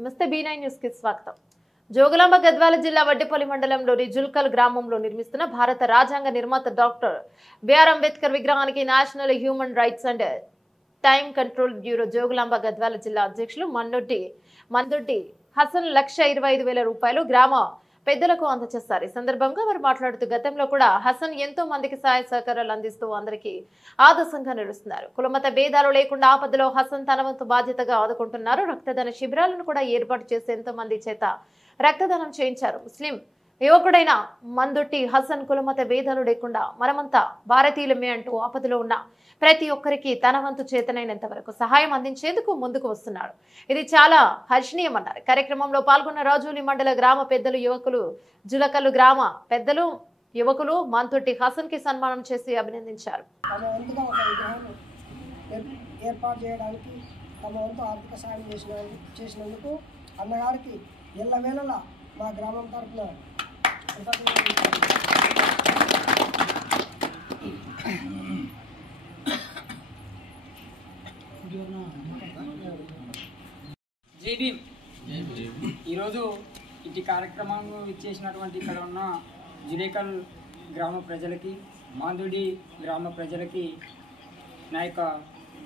నమస్తే B9 news కి స్వాగతం. జోగులాంబ గద్వాల జిల్లా వడ్డేపల్లి మండలంలోని జుల్కల్ గ్రామంలో నిర్మిస్తున్న భారత రాజ్యాంగ నిర్మాత డాక్టర్ బిఆర్ అంబేద్కర్ విగ్రహానికి national human rights and time control bureau Jogulamba Gadwal జిల్లా అధ్యక్షులు మందొడ్డి హసన్ 1,25,000 రూపాయలు గ్రామ పెద్దలకు అందజేశారు. ఈ సందర్భంగా వారు మాట్లాడుతూ గతంలో కూడా హసన్ ఎంతో మందికి సహాయ సహకారాలు అందిస్తూ అందరికీ ఆదర్శంగా నిలుస్తున్నారు. కులమత భేదాలు లేకుండా ఆపదలో హసన్ తన వంతు బాధ్యతగా ఆదుకుంటున్నారు. రక్తదాన శిబిరాలను కూడా ఏర్పాటు చేసి ఎంతో మంది చేత రక్తదానం చేయించారు. ముస్లిం యువకుడైన మందొట్టి హసన్ కులమత భేదాలు లేకుండా మనమంతా భారతీయులమే అంటూ ఆపదలో ఉన్న ప్రతి ఒక్కరికి తన వంతు చేతనైనంత వరకు సహాయం అందించేందుకు ముందుకు వస్తున్నాడు. ఇది చాలా హర్షణీయమన్నారు. కార్యక్రమంలో పాల్గొన్న రాజోలి మండల గ్రామ పెద్దలు యువకులు జులకల్లు గ్రామ పెద్దలు యువకులు మందొట్టి హసన్ కి సన్మానం చేసి అభినందించారు. ఏర్పాటు చేయడానికి తమ వంతు ఆర్థిక సాయం చేసినందుకు అన్నగారికి ఎల్లవేళలా మా గ్రామం తరఫున జై భీమ్. ఈరోజు ఇటు కార్యక్రమంలో ఇచ్చేసినటువంటి ఇక్కడ ఉన్న జులేకల్ గ్రామ ప్రజలకి మాందుడి గ్రామ ప్రజలకి నా యొక్క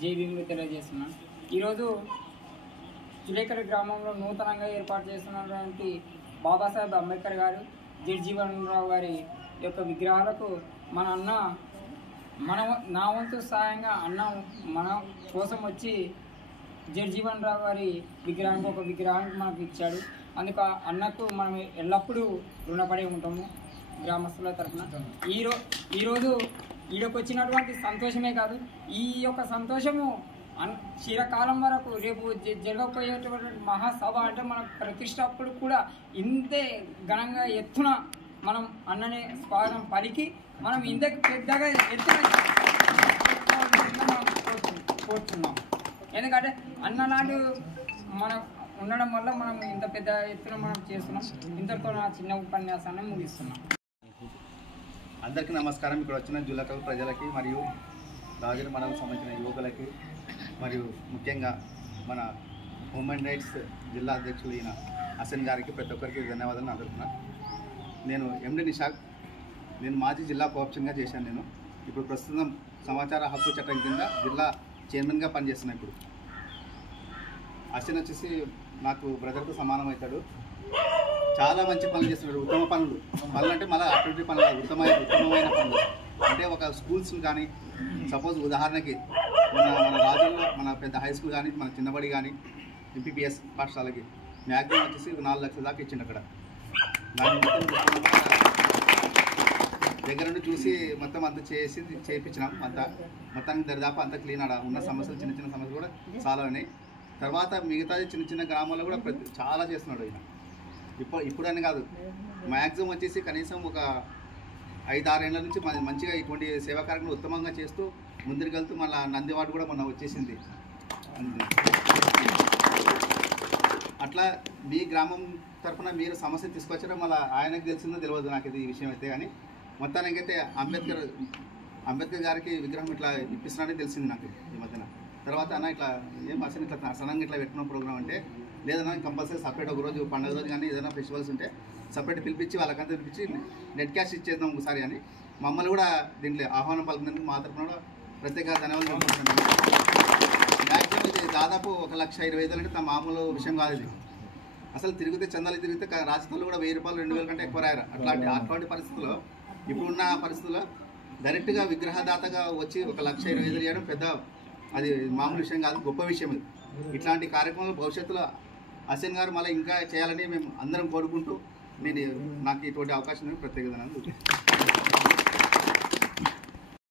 జై భీమ్లు తెలియజేస్తున్నాను. ఈరోజు జులేకల్ గ్రామంలో నూతనంగా ఏర్పాటు చేస్తున్నటువంటి బాబాసాహెబ్ అంబేద్కర్ గారు జగజీవన్ రావు గారి యొక్క విగ్రహాలకు మన అన్న నా వంతు సహాయంగా అన్న మన కోసం వచ్చి జగజీవన్ రావు గారి విగ్రహానికి ఒక విగ్రహానికి మనకు ఇచ్చాడు. అందుకు అన్నకు మనం ఎల్లప్పుడూ రుణపడి ఉంటాము గ్రామస్తుల తరఫున. ఈరోజు ఈడకు వచ్చినటువంటి సంతోషమే కాదు, ఈ యొక్క సంతోషము చిరకాలం వరకు రేపు జరగకపోయేటువంటి మహాసభ అంటే మన ప్రతిష్టప్పుడు కూడా ఇంతే ఘనంగా ఎత్తున మనం అన్ననే స్వాగతం పలికి మనం ఇంత పెద్దగా ఎత్తున కోరుతున్నాం. ఎందుకంటే అన్నలాంటి మనం ఉండడం వల్ల మనం ఇంత పెద్ద ఎత్తున మనం చేస్తున్నాం. ఇంతటితో నా చిన్న ఉపన్యాసాన్ని ముగిస్తున్నాం. అందరికీ నమస్కారం. ఇక్కడ వచ్చిన జులకల్ ప్రజలకి మరియు రాజుల మండలం సంబంధించిన యువకులకి మరియు ముఖ్యంగా మన హ్యూమన్ రైట్స్ జిల్లా అధ్యక్షులు అయిన హసన్ గారికి ప్రతి ఒక్కరికి ధన్యవాదాలు అందుతున్నా. నేను ఎండి నిషాక్, నేను మాజీ జిల్లా కోఆప్షన్గా చేశాను. నేను ఇప్పుడు ప్రస్తుతం సమాచార హక్కు చట్టం కింద జిల్లా చైర్మన్గా పనిచేస్తున్నాను. ఇప్పుడు హసన్ వచ్చేసి నాకు బ్రదర్తో సమానం అవుతాడు. చాలా మంచి పనులు చేస్తున్నాడు. ఉత్తమ పనులు అంటే మళ్ళీ అటువంటి పనులు ఉత్తమమైన పనులు అంటే ఒక స్కూల్స్ కానీ సపోజ్ ఉదాహరణకి మన రాజుల్లో మన పెద్ద హై స్కూల్ కానీ మన చిన్నబడి కానీ ఎంపీపీఎస్ పాఠశాలకి మ్యాక్సిమం వచ్చేసి 4 లక్షల దాకా ఇచ్చిండు. అక్కడ దాని దగ్గర నుండి చూసి మొత్తం అంతా చేయించినాం. మొత్తానికి దరిదాపు అంతా క్లీన్. ఆడ ఉన్న సమస్యలు చిన్న చిన్న సమస్యలు కూడా చాలా ఉన్నాయి. తర్వాత మిగతాది చిన్న చిన్న గ్రామాల్లో కూడా చాలా చేస్తున్నాడు ఆయన. ఇప్పుడని కాదు, మ్యాక్సిమం వచ్చేసి కనీసం ఒక 5-6 ఏళ్ళ నుంచి మంచిగా ఇటువంటి సేవా కార్యక్రమాలు ఉత్తమంగా చేస్తూ ముందుకు వెళ్తూ మళ్ళీ నందివాడు కూడా మొన్న వచ్చేసింది. అట్లా మీ గ్రామం తరఫున మీరు సమస్య తీసుకొచ్చడం మళ్ళీ ఆయనకు తెలిసిందో తెలియదు నాకు ఇది ఈ విషయం అయితే. కానీ మొత్తానికైతే అంబేద్కర్ గారికి విగ్రహం ఇట్లా ఇప్పిస్తున్నాడని తెలిసింది నాకు ఈ మధ్యన. తర్వాత అన్న ఇట్లా ఏం అసలు ఇట్లా సడన్గా ఇట్లా పెట్టుకున్న ప్రోగ్రామ్ అంటే లేదన్నా కంపల్సరీ సపరేట్ ఒక రోజు పండుగ రోజు కానీ ఏదైనా ఫెస్టివల్స్ ఉంటే సపరేట్ పిలిపించి వాళ్ళకంతా పిలిపించి నెట్ క్యాష్ ఇచ్చేద్దాం ఒకసారి అని మమ్మల్ని కూడా దీంట్లో ఆహ్వానం పలికినందుకు మా తరఫున కూడా ప్రత్యేక ధన్యవాదాలు తెలుపుకుంటున్నాను. మ్యాక్సిమం ఇది దాదాపు 1,25,000 అంటే తమ మామూలు విషయం కాదు. ఇది అసలు చందాలు తిరిగితే రాజకీయాల్లో కూడా 1,000 రూపాయలు 2,000 కంటే ఎక్కువ రాయరు. అట్లాంటి పరిస్థితుల్లో ఇప్పుడున్న పరిస్థితుల్లో డైరెక్ట్గా విగ్రహదాతగా వచ్చి 1,25,000 చేయడం పెద్ద అది మామూలు విషయం కాదు, గొప్ప విషయం. ఇట్లాంటి కార్యక్రమాలు భవిష్యత్తులో హసన్ గారు మళ్ళీ ఇంకా చేయాలని మేము అందరం కోరుకుంటూ నాకు ఇటువంటి అవకాశం ప్రత్యేక ధన్యవాదాలు.